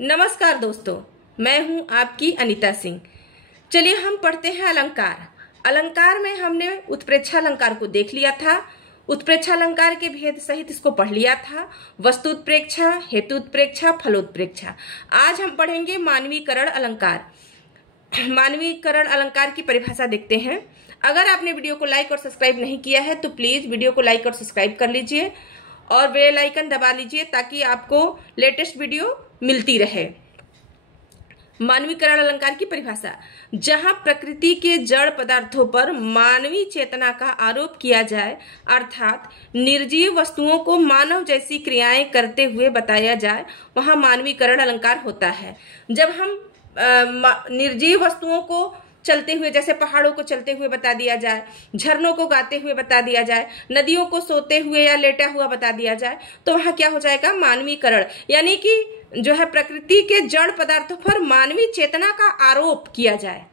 नमस्कार दोस्तों, मैं हूं आपकी अनीता सिंह। चलिए हम पढ़ते हैं अलंकार। अलंकार में हमने उत्प्रेक्षा अलंकार को देख लिया था, उत्प्रेक्षा अलंकार के भेद सहित इसको पढ़ लिया था। वस्तु उत्प्रेक्षा, हेतु उत्प्रेक्षा, फलोत्प्रेक्षा। आज हम पढ़ेंगे मानवीकरण अलंकार। मानवीकरण अलंकार की परिभाषा देखते हैं। अगर आपने वीडियो को लाइक और सब्सक्राइब नहीं किया है तो प्लीज वीडियो को लाइक और सब्सक्राइब कर लीजिए और बेल आइकन दबा लीजिए ताकि आपको लेटेस्ट वीडियो मिलती रहे। मानवीकरण अलंकार की परिभाषा: जहां प्रकृति के जड़ पदार्थों पर मानवीय चेतना का आरोप किया जाए, अर्थात निर्जीव वस्तुओं को मानव जैसी क्रियाएं करते हुए बताया जाए, वहां मानवीकरण अलंकार होता है। जब हम निर्जीव वस्तुओं को चलते हुए, जैसे पहाड़ों को चलते हुए बता दिया जाए, झरनों को गाते हुए बता दिया जाए, नदियों को सोते हुए या लेटा हुआ बता दिया जाए, तो वहां क्या हो जाएगा? मानवीकरण। यानी कि जो है प्रकृति के जड़ पदार्थों पर मानवीय चेतना का आरोप किया जाए,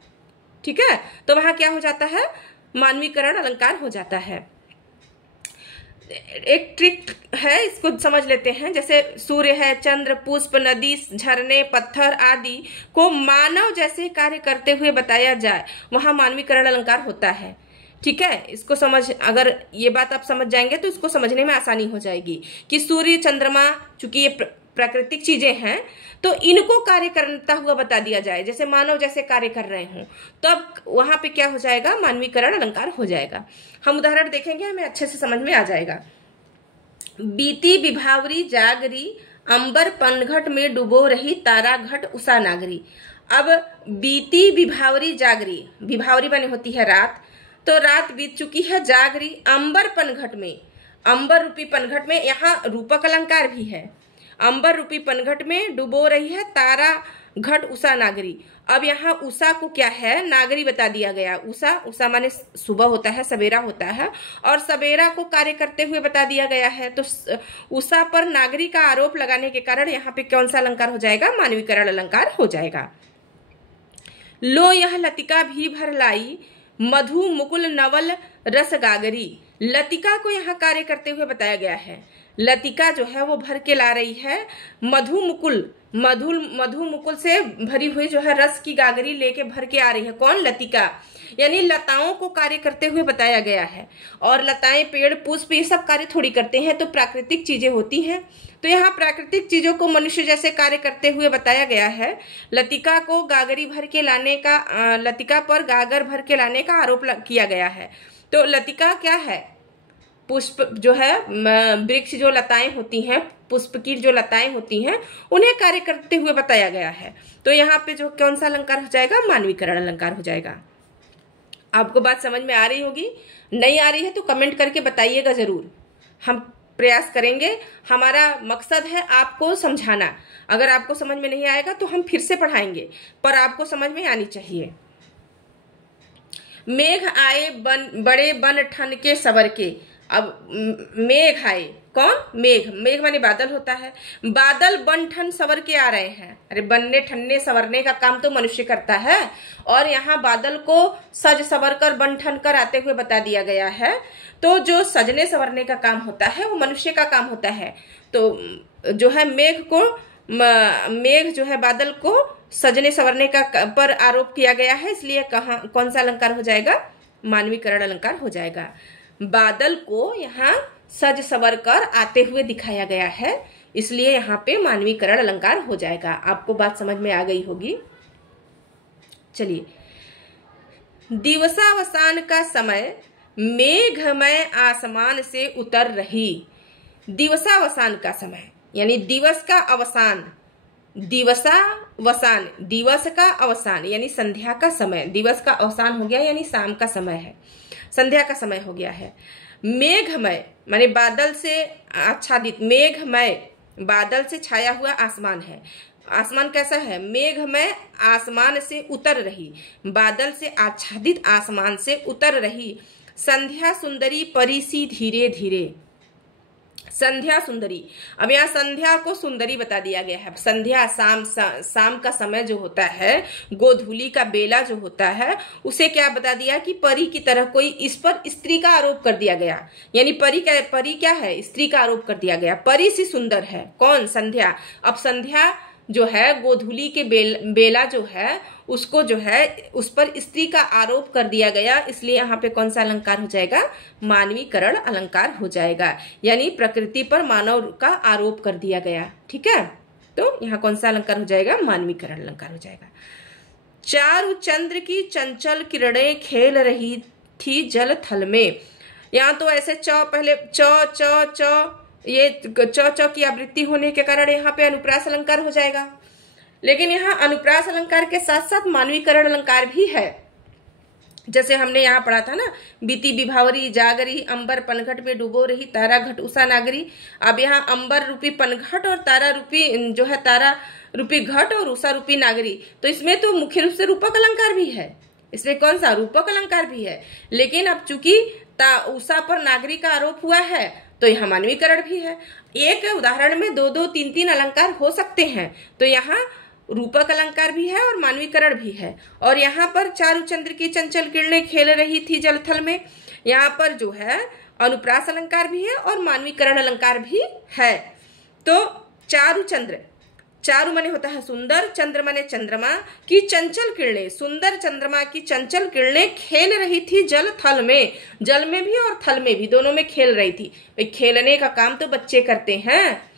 ठीक है, तो वहां क्या हो जाता है? मानवीकरण अलंकार हो जाता है। एक ट्रिक है, इसको समझ लेते हैं। जैसे सूर्य है, चंद्र, पुष्प, नदी, झरने, पत्थर आदि को मानव जैसे कार्य करते हुए बताया जाए, वहां मानवीकरण अलंकार होता है। ठीक है, इसको अगर ये बात आप समझ जाएंगे तो इसको समझने में आसानी हो जाएगी कि सूर्य, चंद्रमा, चूंकि ये प्राकृतिक चीजें हैं तो इनको कार्य करता हुआ बता दिया जाए, जैसे मानव जैसे कार्य कर रहे हों, तब वहां पे क्या हो जाएगा? मानवीकरण अलंकार हो जाएगा। हम उदाहरण देखेंगे, हमें अच्छे से समझ में आ जाएगा। बीती विभावरी जागरी, अंबर पनघट में डुबो रही तारा घट उषा नागरी। अब बीती विभावरी जागरी, विभावरी बनी होती है रात, तो रात बीत चुकी है। जागरी, अंबर पनघट में, अंबर रूपी पनघट में, यहाँ रूपक अलंकार भी है। अंबर रूपी पनघट में डुबो रही है तारा घट उषा नागरी। अब यहाँ उषा को क्या है? नागरी बता दिया गया। उषा, उषा माने सुबह होता है, सवेरा होता है, और सवेरा को कार्य करते हुए बता दिया गया है, तो उषा पर नागरी का आरोप लगाने के कारण यहाँ पे कौन सा अलंकार हो जाएगा? मानवीकरण अलंकार हो जाएगा। लो यह लतिका भी भर लाई, मधु मुकुल नवल रस गागरी। लतिका को यहाँ कार्य करते हुए बताया गया है। लतिका जो है वो भर के ला रही है मधु मुकुल से भरी हुई जो है रस की गागरी लेके भर के आ रही है। कौन? लतिका। यानी लताओं को कार्य करते हुए बताया गया है। और लताएं, पेड़, पुष्प ये सब कार्य थोड़ी करते हैं, तो प्राकृतिक चीजें होती हैं। तो यहाँ प्राकृतिक चीजों को मनुष्य जैसे कार्य करते हुए बताया गया है। लतिका को गागरी भर के लाने का, लतिका पर गागर भर के लाने का आरोप किया गया है। तो लतिका क्या है? पुष्प जो है, वृक्ष जो लताएं होती हैं, पुष्प की जो लताएं होती हैं, उन्हें कार्य करते हुए बताया गया है। तो यहाँ पे जो कौन सा अलंकार हो जाएगा? मानवीकरण अलंकार हो जाएगा। आपको बात समझ में आ रही होगी। नहीं आ रही है तो कमेंट करके बताइएगा जरूर। हम प्रयास करेंगे, हमारा मकसद है आपको समझाना। अगर आपको समझ में नहीं आएगा तो हम फिर से पढ़ाएंगे, पर आपको समझ में आनी चाहिए। मेघ आए बड़े बन ठन के सवर के। अब मेघ आए, कौन? मेघ। मेघ माने बादल होता है। बादल बन ठन सवर के आ रहे हैं। अरे बनने, ठनने, सवरने का काम तो मनुष्य करता है, और यहाँ बादल को सज सवर कर, बन ठन कर आते हुए बता दिया गया है। तो जो सजने सवरने का काम होता है वो मनुष्य का काम होता है। तो जो है मेघ जो है बादल को सजने सवरने का पर आरोप किया गया है, इसलिए कौन सा अलंकार हो जाएगा? मानवीकरण अलंकार हो जाएगा। बादल को यहाँ सज सवर कर आते हुए दिखाया गया है, इसलिए यहाँ पे मानवीकरण अलंकार हो जाएगा। आपको बात समझ में आ गई होगी। चलिए, दिवसावसान का समय मेघमय आसमान से उतर रही। दिवसावसान का समय यानी दिवस का अवसान, दिवसावसान, दिवस का अवसान यानी संध्या का समय। दिवस का अवसान हो गया यानी शाम का समय है, संध्या का समय हो गया है। मेघमय माने बादल से आच्छादित, मेघमय बादल से छाया हुआ आसमान है। आसमान कैसा है? मेघमय आसमान से उतर रही, बादल से आच्छादित आसमान से उतर रही। संध्या सुंदरी परी सी धीरे धीरे। संध्या सुंदरी, अब यहाँ संध्या को सुंदरी बता दिया गया है। संध्या शाम का समय जो होता है, गोधूली का बेला जो होता है, उसे क्या बता दिया कि परी की तरह कोई, इस पर स्त्री का आरोप कर दिया गया। यानी परी क्या है? स्त्री का आरोप कर दिया गया। परी सी सुंदर है। कौन? संध्या। अब संध्या जो है गोधूली के बेला जो है उसको जो है उस पर स्त्री का आरोप कर दिया गया, इसलिए यहाँ पे कौन सा अलंकार हो जाएगा? मानवीकरण अलंकार हो जाएगा, यानी प्रकृति पर मानव का आरोप कर दिया गया। ठीक है, तो यहाँ कौन सा अलंकार हो जाएगा? मानवीकरण अलंकार हो जाएगा। चारु चंद्र की चंचल किरणें खेल रही थी जल थल में। यहाँ तो ऐसे पहले ये च की आवृत्ति होने के कारण यहाँ पे अनुप्रास अलंकार हो जाएगा, लेकिन यहाँ अनुप्रास अलंकार के साथ साथ मानवीकरण अलंकार भी है। जैसे हमने यहाँ पढ़ा था ना, बीती विभावरी जागरी, अंबर पनघट में डूबो रही, तारा घट उषा नागरी। अब यहाँ अंबर रूपी पनघट और तारा रूपी जो है तारा रूपी घट और उषा रूपी नागरी, तो इसमें तो मुख्य रूप से रूपक अलंकार भी है। इसमें कौन सा? रूपक अलंकार भी है, लेकिन अब चूंकि उषा पर नागरी का आरोप हुआ है तो यहाँ मानवीकरण भी है। एक उदाहरण में दो दो तीन तीन अलंकार हो सकते हैं, तो यहाँ रूपक अलंकार भी है और मानवीकरण भी है। और यहाँ पर चारु चंद्र की चंचल किरणें खेल रही थी जलथल में, यहाँ पर जो है अनुप्रास अलंकार भी है और मानवीकरण अलंकार भी है। तो चारु चंद्र, चारु माने होता है सुंदर, चंद्र माने चंद्रमा की चंचल किरणें, सुंदर चंद्रमा की चंचल किरणें खेल रही थी जल थल में, जल में भी और थल में भी, दोनों में खेल रही थी। भाई खेलने का काम तो बच्चे करते हैं।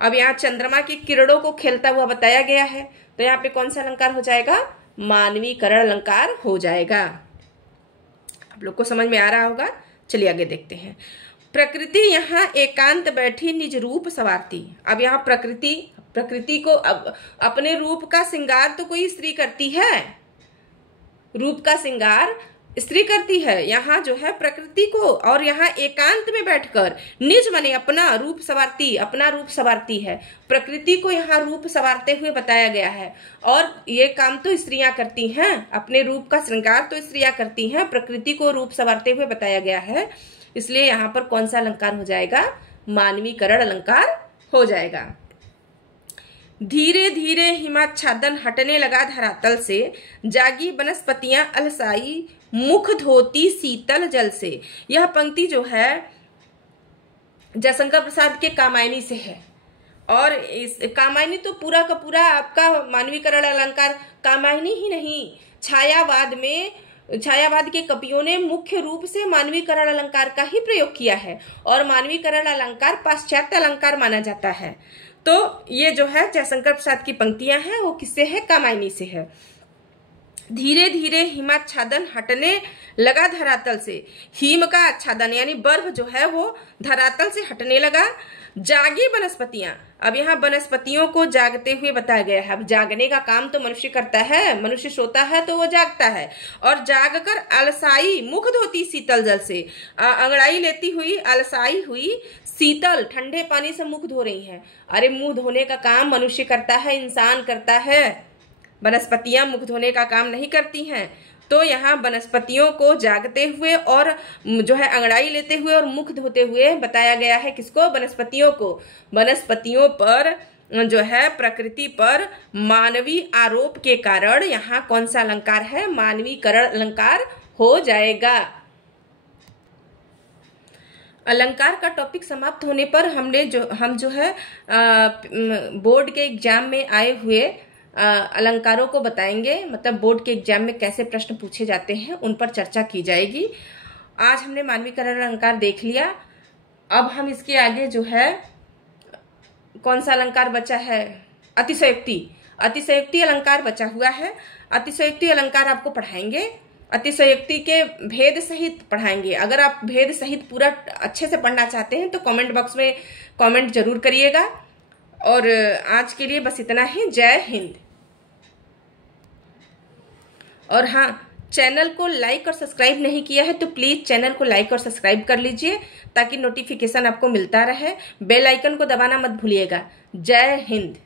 अब यहाँ चंद्रमा की किरणों को खेलता हुआ बताया गया है, तो यहाँ पे कौन सा अलंकार हो जाएगा? मानवीकरण अलंकार हो जाएगा। आप लोग को समझ में आ रहा होगा। चलिए आगे देखते हैं। प्रकृति यहाँ एकांत बैठी निज रूप सवारती। अब यहाँ प्रकृति को अब अपने रूप का श्रृंगार तो कोई स्त्री करती है, रूप का श्रृंगार स्त्री करती है। यहाँ जो है प्रकृति को, और यहाँ एकांत में बैठकर निज माने अपना रूप सवारती, अपना रूप सवारती है। प्रकृति को यहाँ रूप सवारते हुए बताया गया है, और ये काम तो स्त्रियां करती हैं, अपने रूप का श्रृंगार तो स्त्रियां करती हैं, प्रकृति को रूप सवारते हुए बताया गया है, इसलिए यहाँ पर कौन सा अलंकार हो जाएगा? मानवीकरण अलंकार हो जाएगा। धीरे धीरे हिमाच्छादन हटने लगा धरातल से, जागी वनस्पतियां अलसाई मुख धोती शीतल जल से। यह पंक्ति जो है जयशंकर प्रसाद के कामायनी से है, और इस कामायनी तो पूरा का पूरा आपका मानवीकरण अलंकार, कामायनी ही नहीं, छायावाद के कवियों ने मुख्य रूप से मानवीकरण अलंकार का ही प्रयोग किया है, और मानवीकरण अलंकार पाश्चात्य अलंकार माना जाता है। तो ये जो है जयशंकर प्रसाद की पंक्तियां हैं, वो किससे है? कामायनी से है। धीरे धीरे हिमाच्छादन हटने लगा धरातल से, हिम का आच्छादन यानी बर्फ जो है वो धरातल से हटने लगा। जागी वनस्पतियां, अब यहाँ वनस्पतियों को जागते हुए बताया गया है। अब जागने का काम तो मनुष्य करता है, मनुष्य सोता है तो वो जागता है, और जागकर अलसाई मुख धोती शीतल जल से, अंगड़ाई लेती हुई अलसाई हुई शीतल ठंडे पानी से मुख धो रही हैं। अरे मुंह धोने का काम मनुष्य करता है, इंसान करता है, वनस्पतियां मुख धोने का काम नहीं करती हैं। तो यहाँ वनस्पतियों को जागते हुए और जो है अंगड़ाई लेते हुए और मुख धोते हुए बताया गया है। किसको? वनस्पतियों को। वनस्पतियों पर जो है प्रकृति पर मानवीय आरोप के कारण यहाँ कौन सा अलंकार है? मानवीकरण अलंकार हो जाएगा। अलंकार का टॉपिक समाप्त होने पर हम जो है बोर्ड के एग्जाम में आए हुए अलंकारों को बताएंगे, मतलब बोर्ड के एग्जाम में कैसे प्रश्न पूछे जाते हैं उन पर चर्चा की जाएगी। आज हमने मानवीकरण अलंकार देख लिया। अब हम इसके आगे जो है कौन सा अलंकार बचा है? अतिशयोक्ति। अतिशयोक्ति अलंकार बचा हुआ है। अतिशयोक्ति अलंकार आपको पढ़ाएंगे, अतिशयोक्ति के भेद सहित पढ़ाएंगे। अगर आप भेद सहित पूरा अच्छे से पढ़ना चाहते हैं तो कमेंट बॉक्स में कमेंट जरूर करिएगा। और आज के लिए बस इतना ही। जय हिंद। और हाँ, चैनल को लाइक और सब्सक्राइब नहीं किया है तो प्लीज चैनल को लाइक और सब्सक्राइब कर लीजिए, ताकि नोटिफिकेशन आपको मिलता रहे। बेल आइकन को दबाना मत भूलिएगा। जय हिंद।